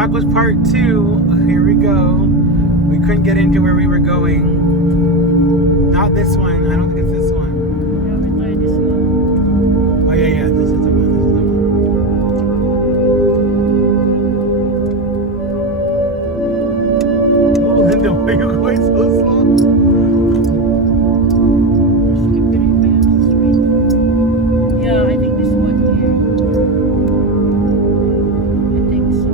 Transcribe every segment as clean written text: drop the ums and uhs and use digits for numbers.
back with part 2. Here we go. We couldn't get into where we were going. Not this one. I don't think it's this one. Yeah, we tried this one. Oh yeah, this is the one. Oh, Linda, why are you going so slow? Yeah, I think this one here. I think so.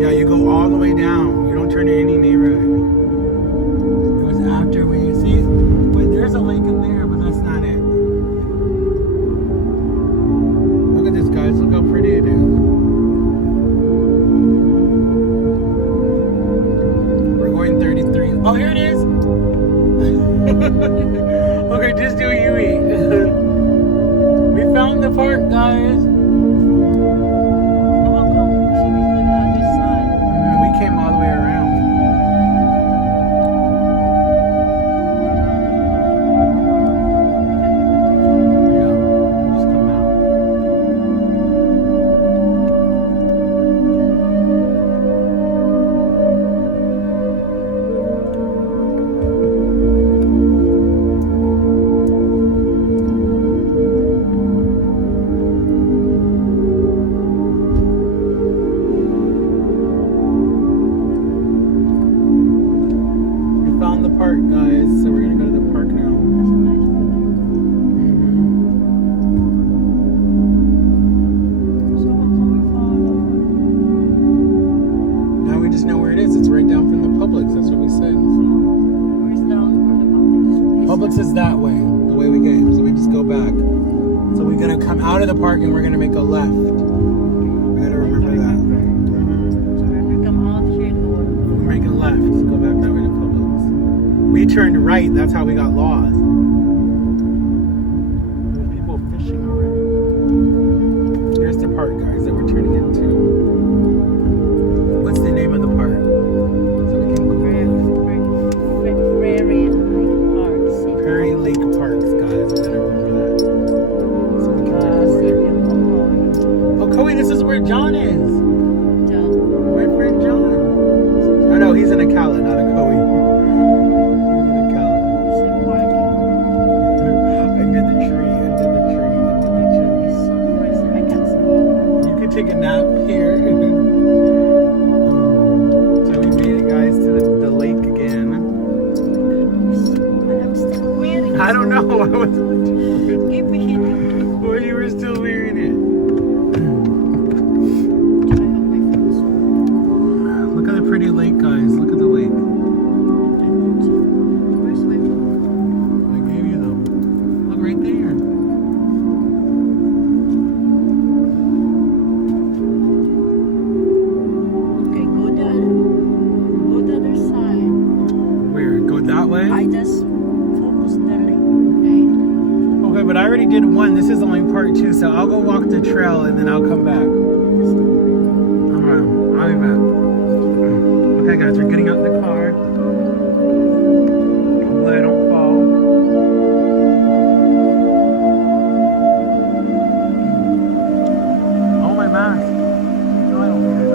Yeah, you go all the way down. You don't turn in any neighborhood. It was after we see. Wait, there's a lake in there, but that's not it. Look at this, guys. Look how pretty it is. We're going 33. Oh, here it is. Okay, just do you eat. We found the park, guys. How come? Should we go the other side? We came all the way around. Yeah, just come out. Park, guys, so we're gonna go to the park now. That's a nice building. So how come we follow? Now we just know where it is. It's right down from the Publix. That's what we said. So where's down for the Publix? Publix is that way, the way we came. So we just go back. So we're gonna come out of the park and we're gonna make a left. We gotta remember that. So we're gonna come out here or We're making left. Go back that way to Publix. We turned right. That's how we got lost. There's people fishing already. Here's the park, guys, that we're turning into. What's the name of the park? So we can Google it. Prairie Lake Park. Prairie Lake Parks, guys. We gotta remember that. So we can record it. Oh, Chloe, this is where John is. My friend John. Oh no, he's in Ocala, not a Chloe. He's in Ocala. Under the tree, under the tree, under the tree. You could take a nap here. So we made it, guys, to the lake again. I don't know. I was. Well, you were still wearing it. Look at the pretty lake, guys. Look at the lake. Where's my phone? I gave you them. Look right there. Okay, go the other side. Where? Go that way? I just focus the lake. Okay, but I already did one. This is only part 2, so I'll go walk the trail and then I'll come back. Alright, I'll be back. Okay, guys, we're getting out the car. Hopefully I don't fall. Oh, my mask. No, I don't need it.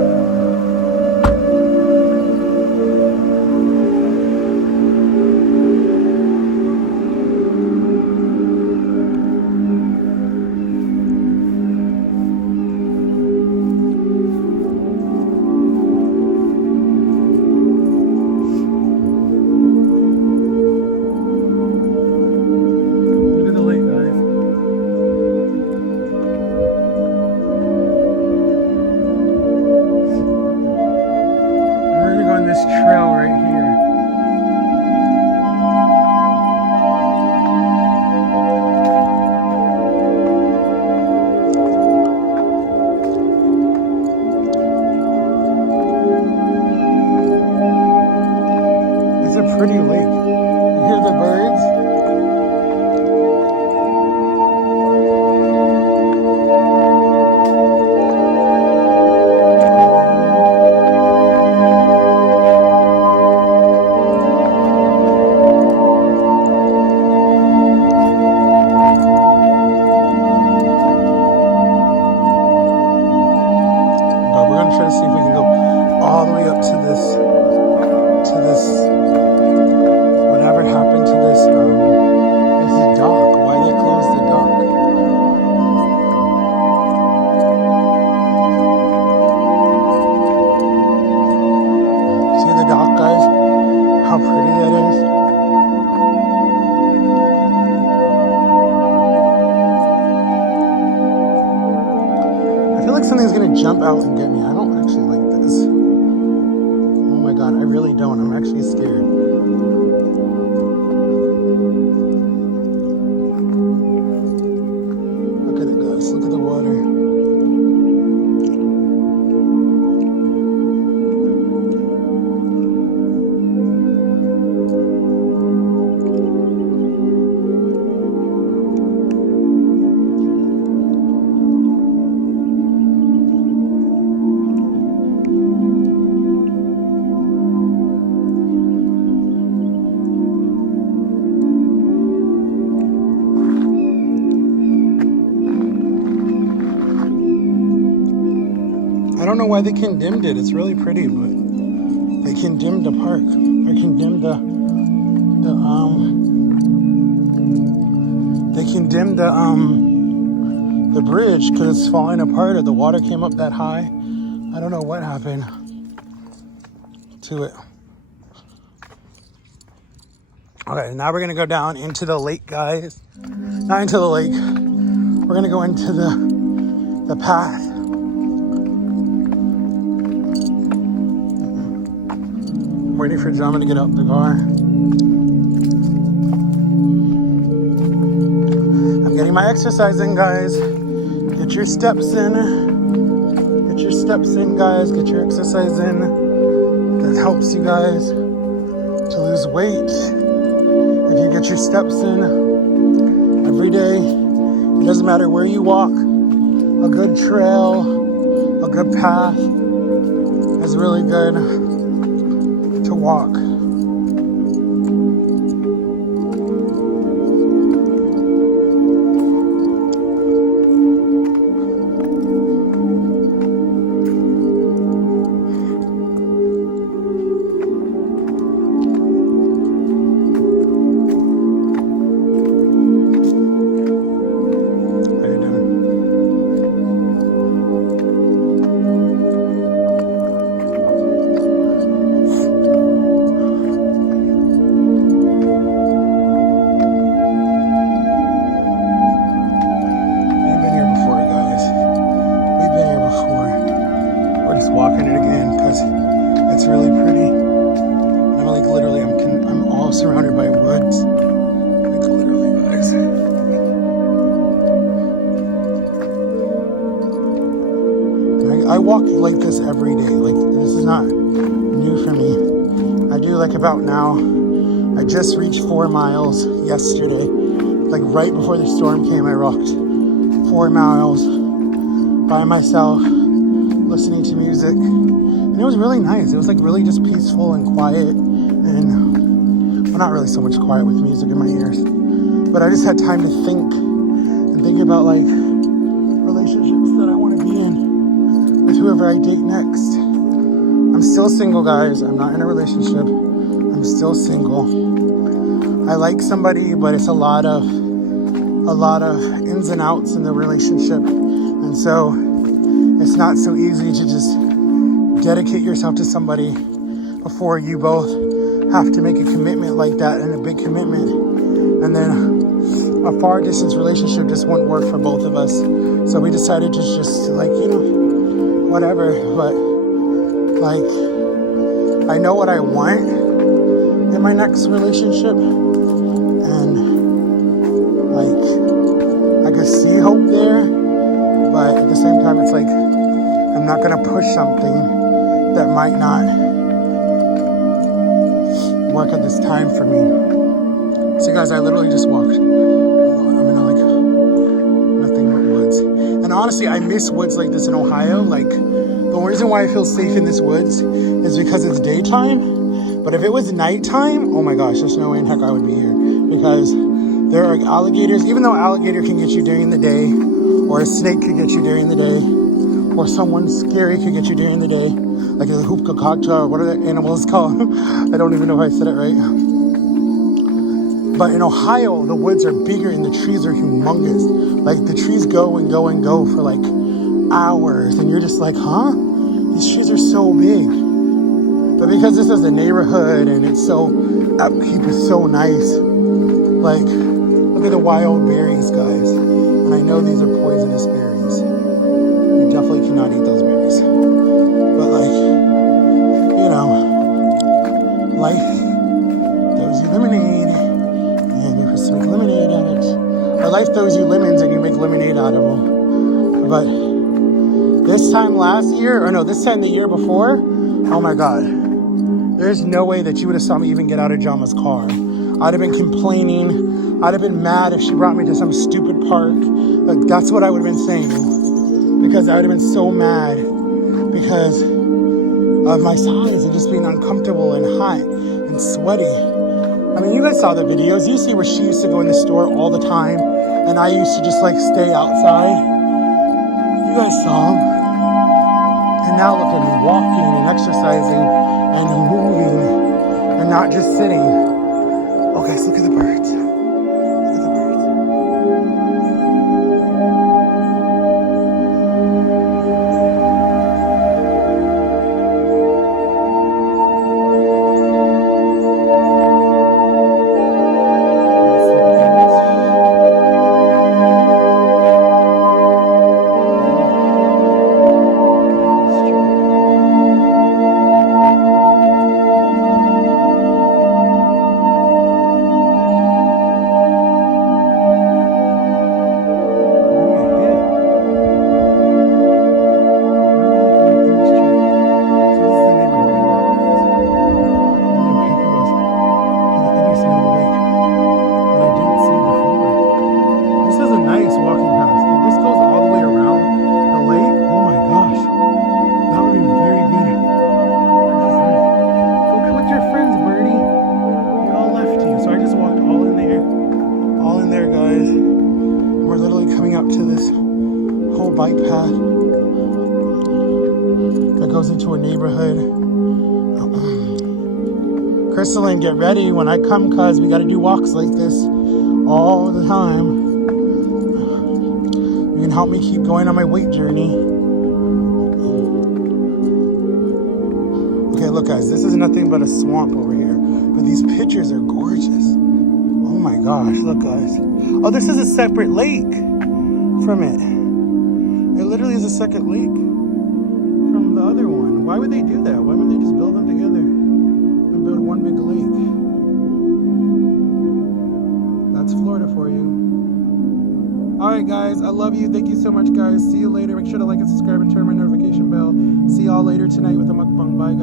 Look at the lake, guys. We're gonna go on this trail right here. It's a pretty lake. You hear the birds? see if we can go all the way up to this, whatever happened to this dock. Why they closed the dock? See the dock, guys? How pretty that is. I feel like something's gonna jump out and get me. I don't actually like this. Oh my god, I really don't. I'm actually scared. Look at it, guys. Look at the water. I don't know why they condemned it. It's really pretty, but they condemned the park. They condemned the bridge because it's falling apart or the water came up that high. I don't know what happened to it. Okay, now we're gonna go down into the lake, guys. Not into the lake. We're gonna go into the path. I'm waiting for John to get out the car. I'm getting my exercise in, guys. Get your steps in. Get your steps in, guys. Get your exercise in. That helps you guys to lose weight. If you get your steps in every day, it doesn't matter where you walk, a good trail, a good path is really good to walk. Walking it again because it's really pretty. I'm like literally, I'm all surrounded by woods. Like literally, guys. And I walk like this every day. Like this is not new for me. I do like about now. I just reached 4 miles yesterday. Like right before the storm came, I walked 4 miles by myself, listening to music, and it was really nice. It was like really just peaceful and quiet, and well, not really so much quiet with music in my ears, but I just had time to think and think about like relationships that I want to be in with whoever I date next. I'm still single, guys. I'm not in a relationship. I'm still single. I like somebody, but it's a lot of ins and outs in the relationship, and so it's not so easy to just dedicate yourself to somebody before you both have to make a commitment like that, and a big commitment. And then a far distance relationship just wouldn't work for both of us. So we decided to just like, whatever. But like, I know what I want in my next relationship. And like, I can see hope there. But at the same time, it's like, I'm not going to push something that might not work at this time for me. So guys, I literally just walked. I'm in like nothing but woods. And honestly, I miss woods like this in Ohio. Like the reason why I feel safe in this woods is because it's daytime. But if it was nighttime, oh my gosh, there's no way in heck I would be here. Because there are alligators, even though alligator can get you during the day, or a snake could get you during the day, or someone scary could get you during the day, like a hoopka cocktail. What are the animals called? I don't even know if I said it right. But in Ohio, the woods are bigger and the trees are humongous. Like the trees go and go and go for like hours, and you're just like, huh? These trees are so big. But because this is a neighborhood and it's so upkeep is so nice, like look at the wild berries, guys. And I know these are poisonous berries. You definitely cannot eat those berries. But like, you know, life throws you lemonade and you just make lemonade out of it. Or life throws you lemons and you make lemonade out of them. But this time last year, or no, this time the year before, oh my God. There's no way that you would have saw me even get out of Jama's car. I'd have been complaining. I'd have been mad if she brought me to some stupid park. Like, that's what I would have been saying. Because I would have been so mad because of my size and just being uncomfortable and hot and sweaty. I mean, you guys saw the videos. You see where she used to go in the store all the time and I used to just like stay outside. You guys saw them. And now look at me walking and exercising and moving and not just sitting. Oh guys, look at the birds. Look at the birds. Bike path that goes into a neighborhood. Crystalline, get ready when I come, cuz we got to do walks like this all the time. You can help me keep going on my weight journey. Okay, look guys, this is nothing but a swamp over here, but these pictures are gorgeous. Oh my gosh, look guys. Oh, this is a separate lake from it. It literally is a second lake from the other one. Why would they do that? Why wouldn't they just build them together and build one big lake? That's Florida for you. Alright guys, I love you. Thank you so much guys. See you later. Make sure to like and subscribe and turn my notification bell. See y'all later tonight with a mukbang. Bye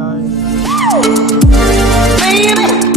guys.